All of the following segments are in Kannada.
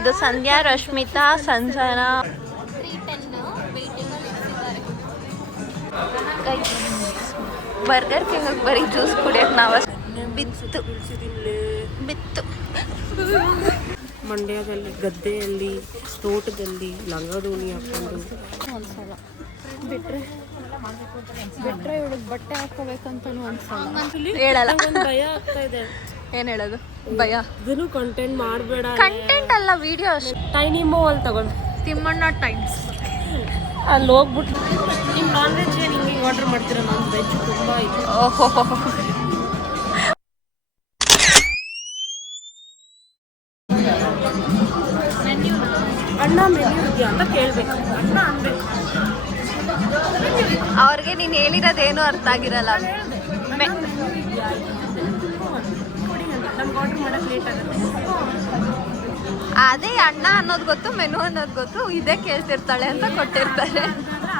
ಇದು ಸಂಧ್ಯಾ, ರಶ್ಮಿತಾ, ಸಂಜನಾ. ಬರ್ಗರ್ ಕಿಂಗ್ ಬರೀ ಜ್ಯೂಸ್ ಕುಡಿಯೋಕೆ ನಾವು ಬಿತ್ತು ಬಿತ್ತು. ಮಂಡ್ಯದಲ್ಲಿ ಗದ್ದೆಯಲ್ಲಿ ತೋಟದಲ್ಲಿ ಲಂಗದೋಣಿ ಹಾಕೊಂಡು ಒಂದ್ಸಲ ಬಿಟ್ರೆ ಇವಳಿಗೆ ಬಟ್ಟೆ ಹಾಕೋಬೇಕಂತನೂ ಒಂದ್ಸಲ ಹೇಳಲ್ಲ. ಭಯ ಆಗ್ತಾ ಇದೆ. ಏನ್ ಹೇಳೋದು ಭಯ? ಇದನ್ನು ಕಂಟೆಂಟ್ ಮಾಡಬೇಡ. ಕಂಟೆಂಟ್ ಅಲ್ಲ, ವಿಡಿಯೋ ಅಷ್ಟೇ. ಟೈನಿ ಮೋ ಅಲ್ಲಿ ತಗೊಂಡು ತಿಮ್ಮಣ್ಣ ಟೈಮ್ಸ್ ಅಲ್ಲಿ ಹೋಗ್ಬಿಟ್ಟು ನಿಮ್ಮ ನಾನ್ ವೆಜ್ ಏನು ಹಿಂಗೆ ಆರ್ಡರ್ ಮಾಡ್ತೀರಾ? ನಾನ್ ವೆಜ್ ತುಂಬ ಇದೆ. ಓಹೋ, ಅಣ್ಣ ಮೆನ್ಯೂ ಇದೆಯಾ ಅಂತ ಕೇಳಬೇಕು. ಅಣ್ಣ ಅನ್ಬೇಕು. ಅವ್ರಿಗೆ ನೀನು ಹೇಳಿರೋದೇನು ಅರ್ಥ ಆಗಿರಲ್ಲ. ನಮ್ಗೆ ಆರ್ಡರ್ ಮಾಡೋಕೆ ಲೇಟ್ ಆಗುತ್ತೆ. ಅದೇ ಅಣ್ಣ ಅನ್ನೋದು ಗೊತ್ತು, ಮೆನು ಅನ್ನೋದು ಗೊತ್ತು, ಇದೇ ಕೇಳ್ತಿರ್ತಾಳೆ ಅಂತ ಕೊಟ್ಟಿರ್ತಾರೆ.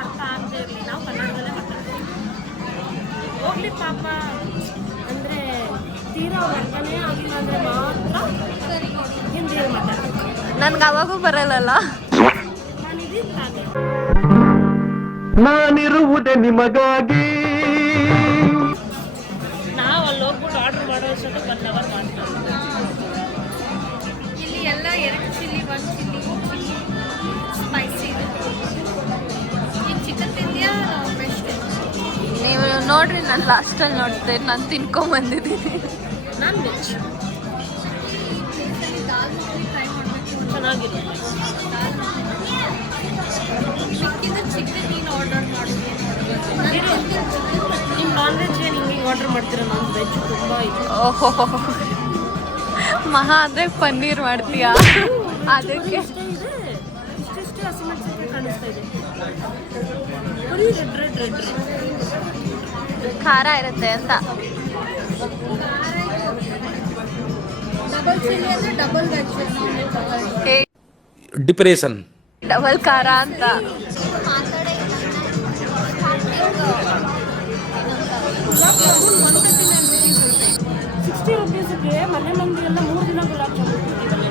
ಅರ್ಥ ಆಗದೆ ಇರಲಿ, ನಾವು ಕನ್ನಡದಲ್ಲೇ ಮಾತಾಡ್ತೀವಿ. ಹೋಗ್ಲಿ ಪಾಪ, ಅಂದರೆ ತೀರಾ ಅರ್ಥನೇ ಆಗಿಲ್ಲ ಅಂದರೆ ಮಾತ್ರ ಹಿಂದಿಯಲ್ಲಿ ಮಾತಾಡ್ತೀವಿ. ನನ್ಗೆ ಅವಾಗೂ ಬರಲ್ಲಲ್ಲ. ನಾನಿರುವುದೇ ನಿಮಗಾಗಿ. ನಾವು ಅಲ್ಲಿ ಹೋಗ್ಬಿಟ್ಟು ಆರ್ಡರ್ ಮಾಡೋ ಅಷ್ಟೊತ್ತು 1 ಅವರ್ ಮಾಡ್ತೀವಿ. ಇಲ್ಲಿ ಎಲ್ಲ 2 ಚಿಲ್ಲಿ, 1 ಚಿಲ್ಲಿ ಸ್ಪೈಸಿ ಇದೆ. ಈಗ ಚಿಕನ್ ತಿಂದಿಯಾ ವೆಜ್? ನೀವು ನೋಡ್ರಿ, ನಾನು ಲಾಸ್ಟಲ್ಲಿ ನೋಡ್ತೆ, ನಾನು ತಿನ್ಕೊಂಬಂದಿದ್ದೀನಿ. ನಾನು ವೆಜ್ ಚೆನ್ನಾಗಿದೆ. ಚಿಕನ್ ನೀನು ಆರ್ಡರ್ ಮಾಡಿದ್ವಿ. ನಿಮ್ಮ ನಾನ್ ವೆಜ್ ಏನು ಹಿಂಗೆ ಆರ್ಡರ್ ಮಾಡ್ತೀರಾ? ನಾನ್ ವೆಜ್ ತುಂಬ ಇದೆ. ಓಹೋ, ಮಹಾ ಅಂದರೆ ಪನ್ನೀರ್ ಮಾಡ್ತೀಯಾ? ಅದಕ್ಕೆ ಇಷ್ಟೇ ಹಸಿಮೆಣಸಿನಕಾಯಿ ಕಾಣಿಸ್ತಾ ಇದೆ. ಬರೀ ರೆಡ್ ಖಾರ ಇರುತ್ತೆ ಅಂತ. ಡಿಪ್ರೆಷನ್, ಡಬಲ್ ಖಾರ ಅಂತ. 60 ರೂಪೀಸ್ಗೆ ಮನೆ ಮಂದಿ ಎಲ್ಲ 3 ದಿನ ಗುಲಾಬ್ ಜಾಮೂನ್ ತಿಂತಿದ್ದಾರೆ.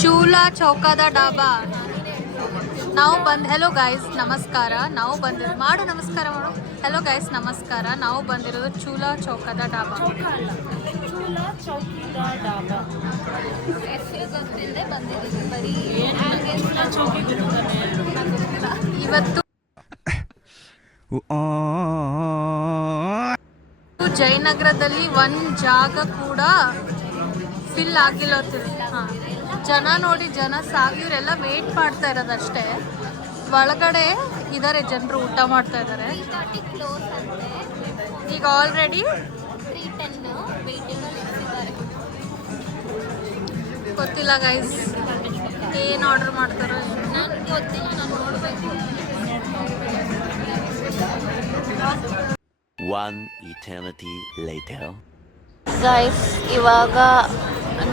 ಚೂಲಾ ಚೌಕಾದ ಡಾಬಾ ನಾವು ಹೆಲೋ ಗೈಸ್ ನಮಸ್ಕಾರ. ನಾವು ಬಂದಿರೋದು ಮಾಡು, ನಮಸ್ಕಾರ ಮಾಡು. ಹೆಲೋ ಗೈಸ್ ನಮಸ್ಕಾರ. ನಾವು ಬಂದಿರೋದು ಚೂಲಾ ಚೌಕದ ಡಾಬಾ. ಚೂಲಾ ಚೌಕಿದ ಡಾಬಾ ಹೆಸರು ಗೊತ್ತಿಲ್ಲದೆ ಬಂದಿದ್ದೀವಿ. ಬರೀ ಚೂಲಾ ಚೌಕಿ ಗೊತ್ತಾನೆ. ಇವತ್ತು ಜಯನಗರದಲ್ಲಿ ಒಂದು ಜಾಗ ಕೂಡ ಫಿಲ್ ಆಗಿಲ್ಲ. ಜನ ನೋಡಿ, ಜನ ಸಾಗಿ ಇವರೆಲ್ಲ ವೇಟ್ ಮಾಡ್ತಾ ಇರೋದಷ್ಟೇ. ಒಳಗಡೆ ಇದ್ದಾರೆ ಜನರು, ಊಟ ಮಾಡ್ತಾ ಇದ್ದಾರೆ. ಈಗ ಆಲ್ರೆಡಿ 310 ಗೊತ್ತಿಲ್ಲ ಗೈಸ್ ಏನು ಆರ್ಡರ್ ಮಾಡ್ತಾರೋ ನನಗೆ ಗೊತ್ತಿಲ್ಲ. ನಾನು ನೋಡಬೇಕು. One eternity later. ಗೈಸ್ ಇವಾಗ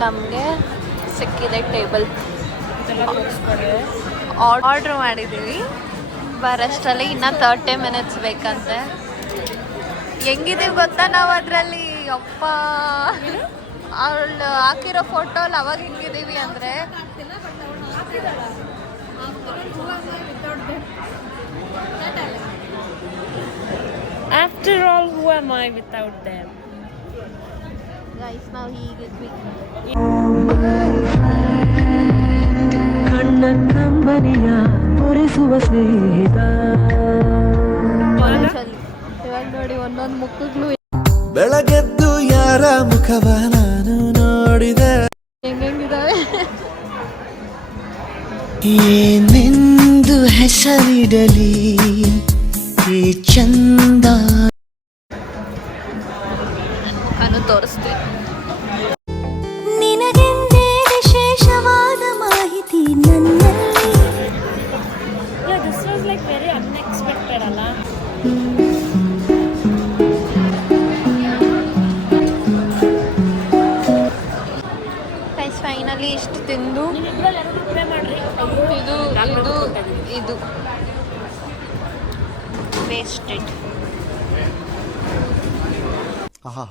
ನಮಗೆ ಸಿಕ್ಕಿದೆ ಟೇಬಲ್. ಆರ್ಡ್ರ್ ಮಾಡಿದ್ದೀವಿ. ಬರೋಷ್ಟರಲ್ಲಿ ಇನ್ನು 30 ಮಿನಿಟ್ಸ್ ಬೇಕಂತೆ. ಹೆಂಗಿದ್ದೀವಿ ಗೊತ್ತಾ ನಾವು ಅದರಲ್ಲಿ? ಅಪ್ಪ, ಅವಳು ಹಾಕಿರೋ ಫೋಟೋಲ್ಲಿ ಅವಾಗ ಹೆಂಗಿದ್ದೀವಿ ಅಂದರೆ, After all, who am I without them? Guys ನಾವು ಹೀಗಿದ್ವಿ. ಕಣ್ಣ ಕಂಬನಿಯ ತೋರಿಸುವ ಸ್ನೇಹಿತ. ಇವಾಗ ನೋಡಿ ಒಂದೊಂದು ಮುಖಗಳು ಬೆಳಗೆದ್ದು ಯಾರ ಮುಖವ ನಾನು ನೋಡಿದೆ. ಹೆಂಗಿದಾವೆ. ಏನೆಂದು ಹೆಸರಿಡಲಿ ಈ ಚಂದ. ನಾನು ತೋರಿಸ್ತೀನಿ. ನಿನಗೆಂದೇ ವಿಶೇಷವಾದ ಮಾಹಿತಿ ನನ್ನಲ್ಲಿ. Yeah, this was like very unexpected ಅಲ್ಲ. ಗೈಸ್ ಫೈನಲಿ ಇಷ್ಟು ತಿಂದು ಇದು ವೇಸ್ಟೆಡ್. ಆಹಾ,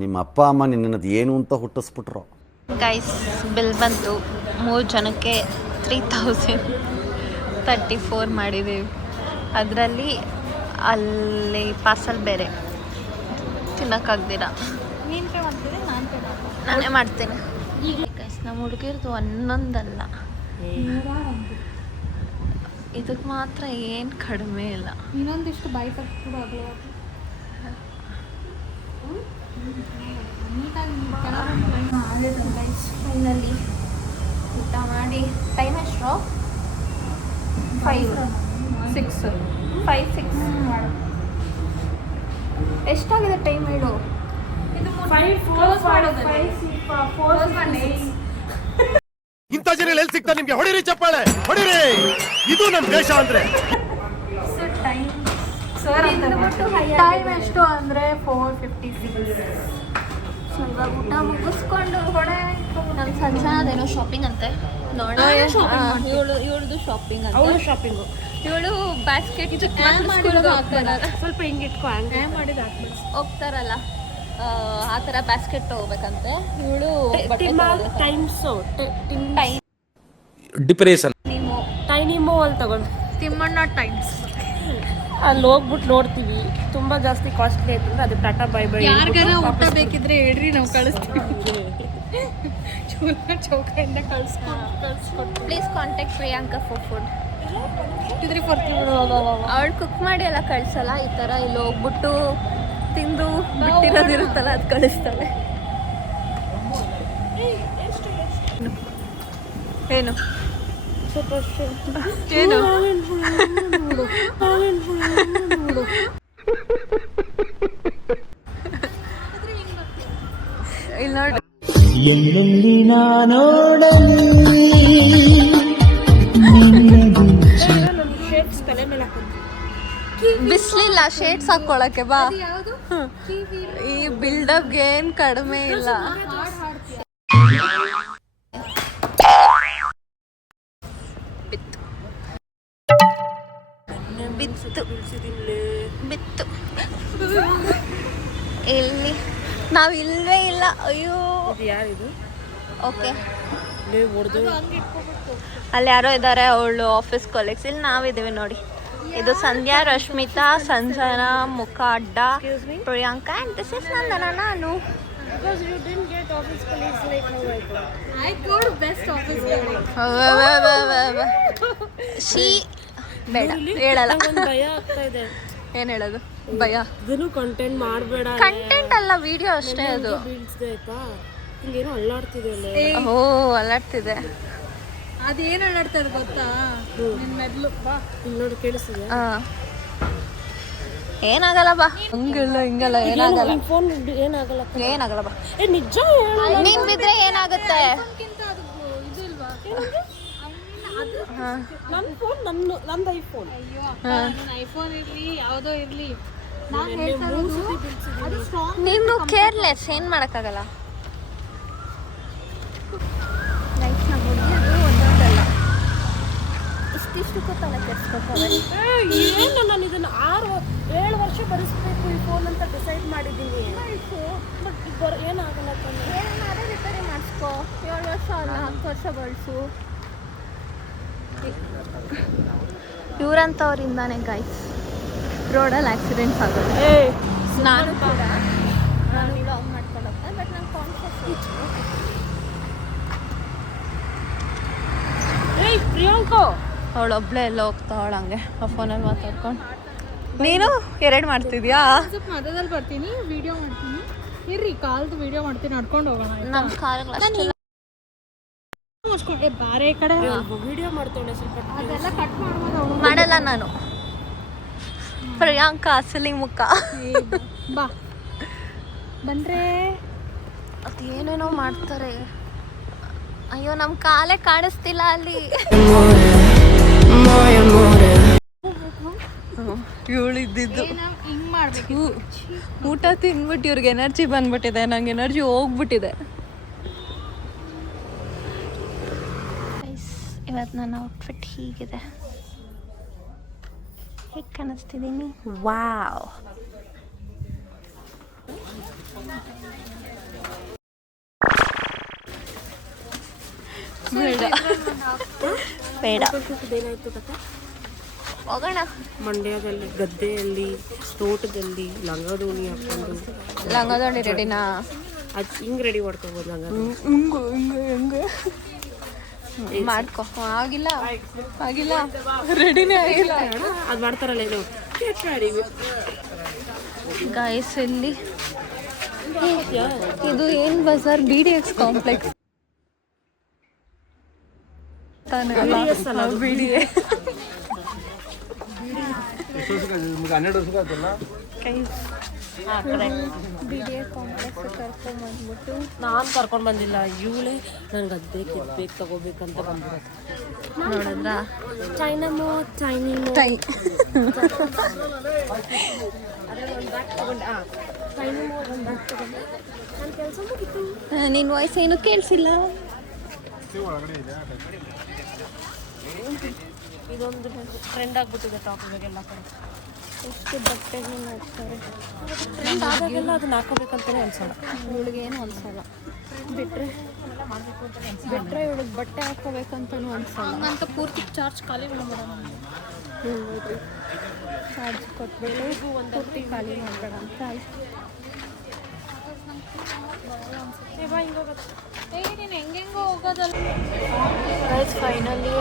ನಿಮ್ಮ ಅಪ್ಪ ಅಮ್ಮ ನಿನ್ನದು ಏನು ಅಂತ ಹುಟ್ಟಿಸ್ಬಿಟ್ರು. ಗೈಸ್ ಬಿಲ್ ಬಂತು 3 ಜನಕ್ಕೆ 3034 ಮಾಡಿದ್ದೀವಿ. ಅದರಲ್ಲಿ ಅಲ್ಲಿ ಪಾರ್ಸಲ್ ಬೇರೆ ತಿನ್ನೋಕ್ಕಾಗ್ದಿರ ನಾನೇ ಮಾಡ್ತೀನಿ. ಗೈಸ್ ನಮ್ಮ ಹುಡುಗಿರ್ದು ಒಂದೊಂದಲ್ಲ, ಇದಕ್ಕೆ ಮಾತ್ರ ಏನು ಕಡಿಮೆ ಇಲ್ಲ. ಇನ್ನೊಂದಿಷ್ಟು ಬೈಕಲ್ಲಿ ಕೂಡ ಫೈನಲಿ ಊಟ ಮಾಡಿ ಟೈಮ್ ಎಷ್ಟು? 5, 6 ಎಷ್ಟಾಗಿದೆ ಟೈಮ್ ಹೇಳು. ಇಂಥ ಜನ ಎಲ್ಲಿ ಸಿಗ್ತಾರೆ ನಿಮ್ಗೆ? ಹೊಡಿರಿ ಚಪ್ಪಾಳೆ, ಹೊಡಿರಿ. ಇದು ನಮ್ಮ ದೇಶ ಅಂದ್ರೆ. ಟೈಮ್ ಎಷ್ಟು ಅಂದರೆ 4:56. ಸೊ ಇವಾಗ ಊಟ ಮುಗಿಸ್ಕೊಂಡು ನಮ್ಮ ಸಂಜಾನದೇನೋ ಶಾಪಿಂಗ್ ಅಂತೆ ನೋಡೋಣ. ಇವಳದು ಶಾಪಿಂಗ್ ಅಂತ. ಅವಳು ಶಾಪಿಂಗು, ಇವಳು ಬ್ಯಾಸ್ಕೆಟ್ ಸ್ವಲ್ಪ ಹಿಂಗೆ ಇಟ್ಕೊ, ಹಂಗೆ ಮಾಡಿದ ಹೋಗ್ತಾರಲ್ಲ ಆ ಥರ ಬ್ಯಾಸ್ಕೆಟ್ ತಗೋಬೇಕಂತೆ. ಇವಳು ಡಿಪ್ರೆಷನ್ ಟೈನಿ ಮೋ ಅಲ್ಲಿ ತಗೊಂಡು ತಿಮ್ಮಣ್ಣ ಟೈಮ್ಸ್ ಅಲ್ಲಿ ಹೋಗ್ಬಿಟ್ಟು ನೋಡ್ತೀವಿ. ತುಂಬ ಜಾಸ್ತಿ ಕಾಸ್ಟ್ಲಿ ಆಯ್ತಂದ್ರೆ ಅದು ಟಾಟಾ ಬೈ ಬೈ. ಯಾರಿಗಾರ ಊಟ ಬೇಕಿದ್ರೆ ಹೇಳ್ರಿ, ನಾವು ಕಳಿಸ್ತೀವಿ. ಚೌಕದಿಂದ ಕಳಿಸ್ಕೊಟ್ಟು please contact Priyanka for food. ಅವಳು ಕುಕ್ ಮಾಡಿ ಎಲ್ಲ ಕಳಿಸಲ್ಲ, ಈ ಥರ ಇಲ್ಲಿ ಹೋಗ್ಬಿಟ್ಟು ತಿಂದು ಬಿಟ್ಟಿರೋದಿರುತ್ತಲ್ಲ ಅದು ಕಳಿಸ್ತಾಳೆ. ಏನು ಏನು ಇಲ್ಲಿ ನೋಡಿ, ಎಲ್ಲೆಲ್ಲಿ ನಾನೋಡಲಿ ಬಿಸ್ಲಿಲ್ಲ ಶೇಡ್ಸ್ ಹಾಕೊಳಕ್ಕೆ ಬಾ. ಈ ಬಿಲ್ಡಪ್ಗೆ ಏನ್ ಕಡಿಮೆ ಇಲ್ಲ. ಬಿತ್ತು ಬಿತ್ತು ಇಲ್ಲಿ ನಾವು ಇಲ್ವೇ ಇಲ್ಲ. ಅಯ್ಯೋ ಯಾರಿದು? ಓಕೆ, ಅಲ್ಲಿ ಯಾರೋ ಇದ್ದಾರೆ, ಅವಳು ಆಫೀಸ್ ಕೊಲೀಗ್ಸ್. ಇಲ್ಲಿ ನಾವಿದ್ದೀವಿ ನೋಡಿ. ಇದು ಸಂಧ್ಯಾ, ರಶ್ಮಿತಾ, ಸಂಜನಾ, ಮುಖ ಅಡ್ಡ, ಪ್ರಿಯಾಂಕಾ ಆ್ಯಂಡ್ ದಿಸ್ ಇಸ್ ನಂದನ. ನಾನು ಶೀ ಬೇಡ ಹೇಳಲ್ಲ. ಭಯ ಆಗ್ತಾ ಇದೆ. ಏನು ಹೇಳೋದು? ಭಯ ಇದನ್ನು ಕಂಟೆಂಟ್ ಮಾಡಬೇಡ. ಕಂಟೆಂಟ್ ಅಲ್ಲ, ವಿಡಿಯೋ ಅಷ್ಟೇ ಅದು. ಬೀಳ್ಸ್ದೆ ಆಯ್ತಾ? ಹಿಂಗೇನೋ ಅಲ್ಲಾಡ್ತಿದೆ ಅಲ್ಲ. ಓ ಅಲ್ಲಾಡ್ತಿದೆ. ಅದೇನು ಅಲ್ಲಾಡ್ತಾರೆ ಗೊತ್ತಾ? ಮೆದ್ಲು ಬಾ, ಇಲ್ಲಿ ನೋಡಿ ಕೇಳಿಸ್ತಿದೆ. ಏನಾಗಲ್ಲ ಬಾ, ಹಂಗಿಲ್ಲ ಹಿಂಗಲ್ಲ, ಏನಾಗಲ್ಲ. ಫೋನ್ ಏನಾಗಲ್ಲ, ಏನಾಗಲ್ಲ ಬಾ. ನಿಜ ನೀನ್ ಬಿದ್ರೆ ಏನಾಗುತ್ತೆ? ನನ್ನ ಫೋನ್ ನಂದು ಐಫೋನ್. ಐಫೋನ್ ಇರ್ಲಿ ಯಾವುದೋ ಇರ್ಲಿ, ನೀನು ಕೇರ್ಲೆಸ್, ಏನ್ ಮಾಡಕ್ಕಾಗಲ್ಲ. ಒಂದೊಂದಲ್ಲ, ಇಷ್ಟಿಷ್ಟು ತಲೆ ಕೆಡ್ಸ್ಕೊತಾರೆ. ಏನು ನಾನು ಇದನ್ನು 6-7 ವರ್ಷ ಬರೆಸ್ಬೇಕು ಈ ಫೋನ್ ಅಂತ ಡಿಸೈಡ್ ಮಾಡಿದ್ದೀನಿ. ಬಟ್ ಏನಾಗಲ್ಲ, ಏನಾದ್ರೆ ರಿಪೇರಿ ಮಾಡಿಸ್ಕೋ. 7 ವರ್ಷ ಅಲ್ಲ, 10 ವರ್ಷ ಬಳಸು. ಇವ್ರಂಥವ್ರಿಂದಾನೆ ಗೈಸ್ ರೋಡಲ್ಲಿ ಆಕ್ಸಿಡೆಂಟ್ಸ್ ಆಗೋದು. ನಾನು ಕೂಡ ವ್ಲಾಗ್ ಮಾಡ್ಕೊಂಡು ಹೋಗ್ತೇನೆ, ಬಟ್ ನಾನು ಕಾನ್ಷಿಯಸ್. ಪ್ರಿಯಾಂಕಾ ಅವಳೊಬ್ಳೆ ಎಲ್ಲ ಹೋಗ್ತಾವಳ ಹಂಗೆ ಆ ಫೋನಲ್ಲಿ ಮಾತಾಡ್ಕೊಂಡು. ನೀನು 2 ಮಾಡ್ತಿದ್ಯಾ? ಸ್ವಲ್ಪ ಮಧ್ಯದಲ್ಲಿ ಬರ್ತೀನಿ, ವಿಡಿಯೋ ಮಾಡ್ತೀನಿ. ಇರ್ರಿ, ಕಾಲ್ದು ವಿಡಿಯೋ ಮಾಡ್ತೀನಿ, ನಡ್ಕೊಂಡು ಹೋಗೋಣ. ನಮ್ಮ ಕಾಲಗಳು ಅಷ್ಟೆಲ್ಲ ಬಾರೆ ಕಡೆ ವಿಡಿಯೋ ಮಾಡ್ತಾಳೆ. ಸ್ವಲ್ಪ ಅದೆಲ್ಲ ಕಟ್ ಮಾಡ್ಬೋದು. ಮಾಡಲ್ಲ ನಾನು. ಪ್ರಿಯಾಂಕಾ ಅಸಲಿ ಮುಖ. ಬಾ ಬಂದ್ರೆ ಅದೇನೇನೋ ಮಾಡ್ತಾರೆ. ಅಯ್ಯೋ ನಮ್ಮ ಕಾಲೇ ಕಾಣಿಸ್ತಿಲ್ಲ ಅಲ್ಲಿ. ಇವಳು ಇದ್ದಿದ್ದು ಹಿಂಗ್ ಮಾಡ್ಬೇಕು. ಊಟ ತಿನ್ಬಿಟ್ಟು ಇವ್ರಿಗೆ ಎನರ್ಜಿ ಬಂದ್ಬಿಟ್ಟಿದೆ, ನಂಗೆ ಎನರ್ಜಿ ಹೋಗ್ಬಿಟ್ಟಿದೆ. ಇವತ್ತು ನನ್ನ ಔಟ್ಫಿಟ್ ಹೀಗಿದೆ. ಹೇಗೆ ಕಾಣಿಸ್ತಿದ್ದೀನಿ? ವಾವ್, ಬೇಡ ಏನಾಯ್ತು ಕತೆ? ಹೋಗೋಣ. ಮಂಡ್ಯದಲ್ಲಿ ಗದ್ದೆಯಲ್ಲಿ ತೋಟದಲ್ಲಿ ಲಂಗದೋಣಿ ಹಾಕೊಂಡು ಲಂಗದೋಣಿ ರೆಡಿನಾ? ಅದು ಹಿಂಗೆ ರೆಡಿ ಮಾಡ್ಕೊಬೋದು ಲಂಗ ಮಾಡ್ಕೊ. ಆಗಿಲ್ಲ ರೆಡಿನೇ ಆಗಿಲ್ಲ. ಅದು ಮಾಡ್ತಾರಲ್ಲ ಇದು ಗಾಯ್ಸ್ ಇಲ್ಲಿ ಇದು ಏನು ಬಜಾರ್? BDX ಕಾಂಪ್ಲೆಕ್ಸ್ ತಾನೇ ಅಲ್ಲ? BDX ನಾನು ಕರ್ಕೊಂಡು ಬಂದಿಲ್ಲ, ಇವಳೇ ನನಗೆ ಅದು ಬೇಕು ಇದು ಬೇಕು ತಗೋಬೇಕಂತ ಬಂದಿರೋದು. ನೋಡಿದ್ರ ಚೈನಾ ಮೋ ಚೈನಿ ಮೋ ಟೈ ಚೈನಿ ಮೋ ಒಂದು ಬ್ಯಾಗ್ ತಗೊಂಡೆ. ನನ್ನ ಕೆಲಸ ಮುಗಿತು. ನಿನ್ನ ವಾಯ್ಸ್ ಏನು ಕೇಳಿಸಿಲ್ಲ. ಇದೊಂದು ಟ್ರೆಂಡ್ ಆಗಿಬಿಟ್ಟಿದೆ ಟಾಪ್ ಇವಾಗೆಲ್ಲ ಕಡೆ. ಎಷ್ಟು ಬಟ್ಟೆಗಳು ನೋಡ್ತಾರೆ. ಟ್ರೆಂಡ್ ಆದಾಗೆಲ್ಲ ಅದನ್ನ ಹಾಕೋಬೇಕಂತಲೇ ಅನ್ಸಲ್ಲ. ಇವಳಿಗೇನು ಅನ್ಸಲ್ಲ. ಬಿಟ್ರೆ ಇವಳಿಗೆ ಬಟ್ಟೆ ಹಾಕೋಬೇಕಂತನೂ ಅನ್ಸಲ್ಲ. ಹಂಗಂತ ಪೂರ್ತಿ ಚಾರ್ಜ್ ಖಾಲಿ ಮಾಡ್ಬೇಡ. ಚಾರ್ಜ್ ಕೊಟ್ಬಿಟ್ಟು ಪೂರ್ತಿ ಖಾಲಿ ಮಾಡಬೇಡ ಅಂತ ನೀನು ಹೆಂಗೆಂಗೋ ಹೋಗೋದಲ್ಲ. ಫೈನಲಿ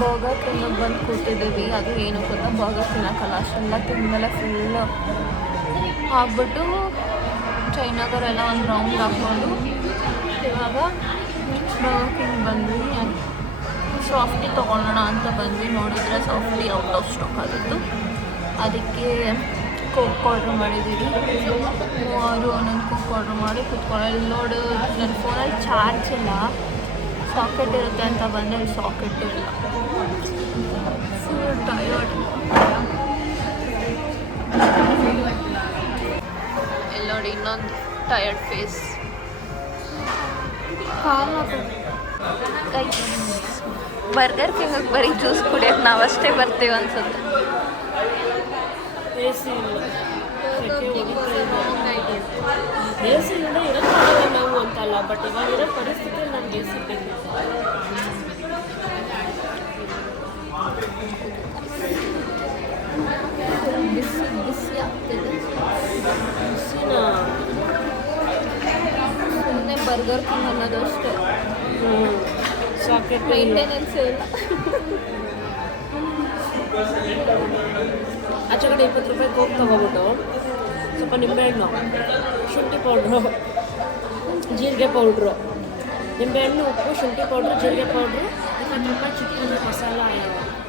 ಬರ್ಗರ್ ತಿನ್ನೋಕೆ ಬಂದು ಕೂತಿದ್ದೀವಿ. ಅದು ಏನು ಗೊತ್ತಾ, ಬರ್ಗರ್ ತಿನ್ನೋಕ್ಕಲ್ಲ, ಅಷ್ಟೆಲ್ಲ ತಿಂದಮೇಲೆ ಫುಲ್ಲು ಆಗ್ಬಿಟ್ಟು ಚೈನಾದವರೆಲ್ಲ ಒಂದು ರೌಂಡ್ ಹಾಕ್ಕೊಂಡು ಇವಾಗ ಬರ್ಗರ್ ಕಿಂಗ್ ಬಂದ್ವಿ. ಸಾಫ್ಟಿ ತೊಗೊಳ್ಳೋಣ ಅಂತ ಬಂದ್ವಿ. ನೋಡಿದರೆ ಸಾಫ್ಟಿ ಔಟ್ ಆಫ್ ಸ್ಟಾಕ್ ಆಗಿತ್ತು. ಅದಕ್ಕೆ ಕೋಕ್ ಆರ್ಡ್ರ್ ಮಾಡಿದ್ದೀವಿ. ಮೂವರು ಒಂದೊಂದು ಕೋಕ್ ಆರ್ಡ್ರ್ ಮಾಡಿ ಕುತ್ಕೊಂಡು ಇಲ್ಲಿ ನೋಡು, ನನ್ನ ಫೋನಲ್ಲಿ ಚಾರ್ಜ್ ಇಲ್ಲ, ಸಾಕೆಟ್ ಇರುತ್ತೆ ಅಂತ ಬಂದರೆ ಅಲ್ಲಿ ಸಾಕೆಟ್ ಇಲ್ಲ. Full tired. ಇಲ್ಲಿ ನೋಡಿ ಇನ್ನೊಂದು ಟಯರ್ಡ್ ಫೇಸ್. ಬರ್ಗರ್ ಕಿಂಗಿಗೆ ಬರೀ ಜ್ಯೂಸ್ ಕುಡಿಯೋಕೆ ನಾವಷ್ಟೇ ಬರ್ತೀವಿ ಅನ್ಸುತ್ತೆ. ಎ ಸಿ ಇಲ್ಲ, ಎ ಸಿ ಇಲ್ಲದೆ ಇರೋಕ್ಕಾಗಲ್ಲ ನಾವು ಅಂತಲ್ಲ, ಬಟ್ ಇವಾಗ ಇರೋ ಪರಿಸ್ಥಿತಿಯಲ್ಲಿ ನಮ್ಗೆ ಎ ಸಿ ಬೇಕು. ಬಿಸಿ ಆಗ್ತಿದೆ. ಬಿಸಿನ ಸುಮ್ಮನೆ ಬರ್ಗರ್ ಕಿಂಗ್ ಅನ್ನೋದು ಅಷ್ಟೇ, ಸಾಕೆಟ್ ಮೇಂಟೆನೆನ್ಸ್ ಇಲ್ಲ. ಆಚೆ ಕಡೆ 20 ರೂಪಾಯಿ ಕೋಕ್ ತೊಗೊಬಿಟ್ಟು ಸ್ವಲ್ಪ ನಿಂಬೆಹಣ್ಣು, ಶುಂಠಿ ಪೌಡ್ರು, ಜೀರಿಗೆ ಪೌಡ್ರು, ನಿಂಬೆಹಣ್ಣು, ಉಪ್ಪು, ಶುಂಠಿ ಪೌಡ್ರು, ಜೀರಿಗೆ ಪೌಡ್ರು, 20 ರೂಪಾಯಿ ಚಿಕನ್ ಮಸಾಲ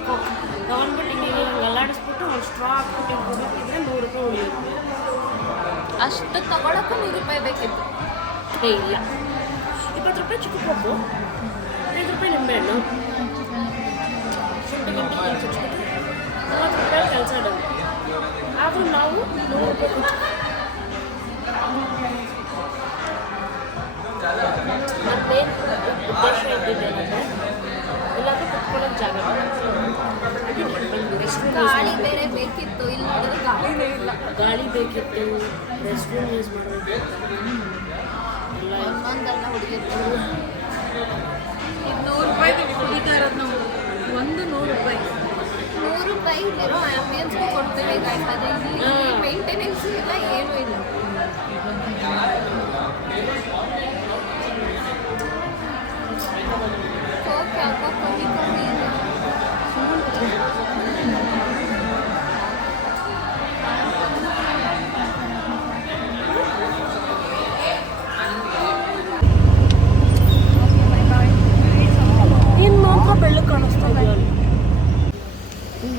ಕೋಕ್ ತೊಗೊಂಡ್ಬಿಟ್ಟು ಹಿಂಗೆ ಅಲ್ಲಾಡಿಸ್ಬಿಟ್ಟು ಒಂದು ಸ್ಟ್ರಾ ಹಾಕ್ಬಿಟ್ಟು ಕುಡಿತಿದ್ರೆ 100 ರೂಪಾಯಿ ಉಳಿಯುತ್ತೆ. ಅಷ್ಟು ತಗೊಳಕ್ಕೂ 100 ರೂಪಾಯಿ ಬೇಕಿತ್ತು. ಏ ಇಲ್ಲ, 20 ರೂಪಾಯಿ ಚಿಕ್ಕ ಕೊಬ್ಬು, 5 ರೂಪಾಯಿ ನಿಂಬೆಹಣ್ಣು, ಶುಂಠಿ ಗಿಂಟಿ ಚುಚ್ಚಿಬಿಟ್ಟು 40 ರೂಪಾಯಿ ಕೆಲಸ ಇಡೋದು. ಆದರೂ ನಾವು 100 ರೂಪಾಯಿ ಮತ್ತೇನು ಉದ್ದೇಶ ಇದ್ದಿದ್ದೇನೆಂದರೆ ಎಲ್ಲಾದರೂ ಕುತ್ಕೊಳ್ಳೋದು ಜಾಗ ಗಾಳಿ ಬೇರೆ ಬೇಕಿತ್ತು, ಇಲ್ಲಿ ನೋಡಿದ್ರೆ ಗಾಳಿನೇ ಇಲ್ಲ. ಗಾಳಿ ಬೇಕಿತ್ತು, ರೆಸ್ಟ್ ರೂಮ್ ಯೂಸ್ ಮಾಡಬೇಕು ಎಲ್ಲ ಒಂದೊಂದೆಲ್ಲ ಹುಡುಗಿತ್ತು. ಇದು 100 ರೂಪಾಯಿ ಕುಡಿತಾ ಇರೋದು ನಾವು. ಒಂದು 100 ರೂಪಾಯಿ. 100 ರೂಪಾಯಿ ಇಲ್ಲಿರೋ ಆ್ಯಂಬಿಯನ್ಸ್ಗೂ ಕೊಡ್ತೀವಿ ಗಾಯ್ಸ್. ಅದು ಇಲ್ಲಿ ಮೇಂಟೆನೆನ್ಸ್ ಇಲ್ಲ, ಏನೂ ಇಲ್ಲ. ಕೋಕ್ ಯಾಕೋ ಕಮ್ಮಿ ಕಮ್ಮಿ ಇದೆ. ಇನ್ನು ಮಾತ್ರ ಬೆಳ್ಳು ಕಾಣಿಸ್ತಾ ಇದೆ.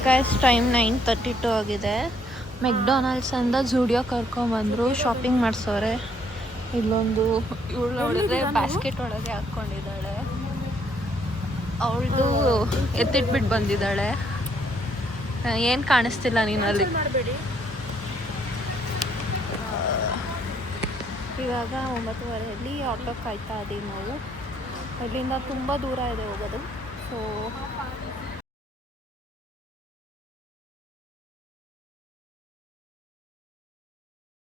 ಗೈಸ್ ಟೈಮ್ 9:32 ಆಗಿದೆ. ಮೆಕ್ಡೊನಾಲ್ಡ್ಸಿಂದ ಜೂಡಿಯೋ ಕರ್ಕೊಂಬಂದರು, ಶಾಪಿಂಗ್ ಮಾಡಿಸೋರೆ. ಇಲ್ಲೊಂದು ಇವಳು ನೋಡಿದ್ರೆ ಬ್ಯಾಸ್ಕೆಟ್ ಒಳಗೆ ಹಾಕ್ಕೊಂಡಿದ್ದಾಳೆ. ಅವಳದು ಎತ್ತಿಟ್ಬಿಟ್ಟು ಬಂದಿದ್ದಾಳೆ. ಏನು ಕಾಣಿಸ್ತಿಲ್ಲ ನೀನಲ್ಲಿ. ಇವಾಗ 9:30 ಆಟೋ ಕಾಯ್ತಾ ಇದ್ದೀವಿ ನಾವು. ಇಲ್ಲಿಂದ ತುಂಬ ದೂರ ಇದೆ ಹೋಗೋದು. ಸೊ